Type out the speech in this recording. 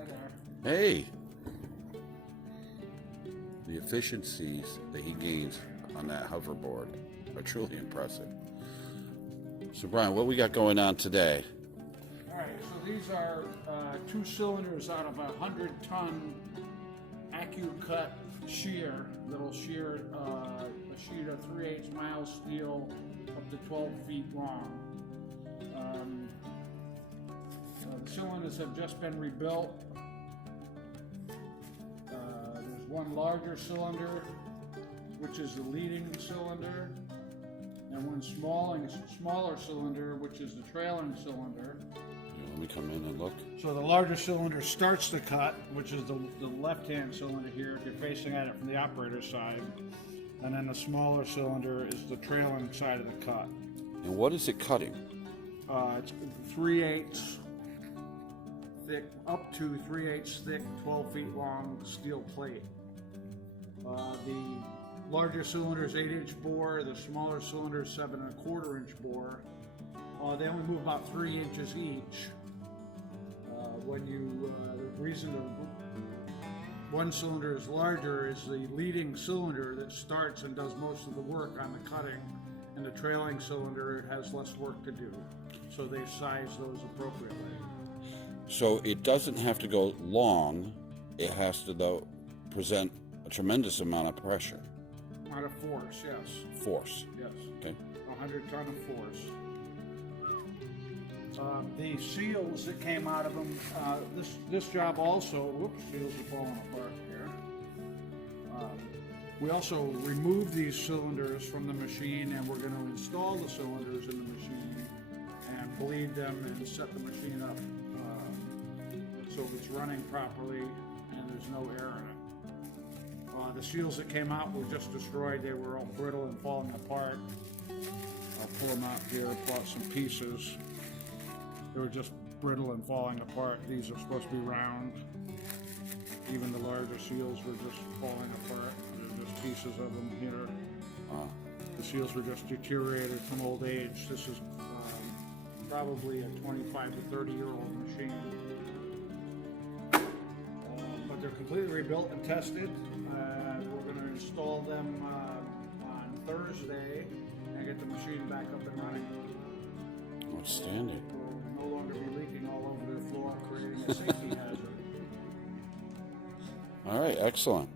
Hi there. Hey! The efficiencies that he gains on that hoverboard are truly impressive. So Brian, what we got going on today? Alright, so these are 2 cylinders out of a 100-ton AccuCut shear that'll shear a sheet of 3/8 mile steel up to 12 feet long. The cylinders have just been rebuilt. There's one larger cylinder, which is the leading cylinder, and one smaller cylinder, which is the trailing cylinder. Let me come in and look. So the larger cylinder starts the cut, which is the left-hand cylinder here, if you're facing at it from the operator's side. And then the smaller cylinder is the trailing side of the cut. And what is it cutting? It's 3/8 thick, up to 3/8 thick, 12 feet long steel plate. The larger cylinder is 8-inch bore, the smaller cylinder is 7¼ inch bore. They only move about 3 inches each. The reason one cylinder is larger is the leading cylinder that starts and does most of the work on the cutting, and the trailing cylinder has less work to do. So they size those appropriately. So it doesn't have to go long, it has to though present a tremendous amount of pressure. Amount of force, yes. Force. Yes. Okay. 100 ton of force. The seals that came out of them, this job also, whoops, seals are falling apart here. We also removed these cylinders from the machine, and we're going to install the cylinders in the machine and bleed them and set the machine up so it's running properly and there's no air in it. The seals that came out were just destroyed. They were all brittle and falling apart. I'll pull them out here, pull out some pieces. They were just brittle and falling apart. These are supposed to be round. Even the larger seals were just falling apart. There are just pieces of them here. The seals were just deteriorated from old age. This is probably a 25 to 30-year-old machine. But they're completely rebuilt and tested. We're going to install them on Thursday and get the machine back up and running. Outstanding. No longer be leaking all over their floor, creating a safety hazard. All right, excellent.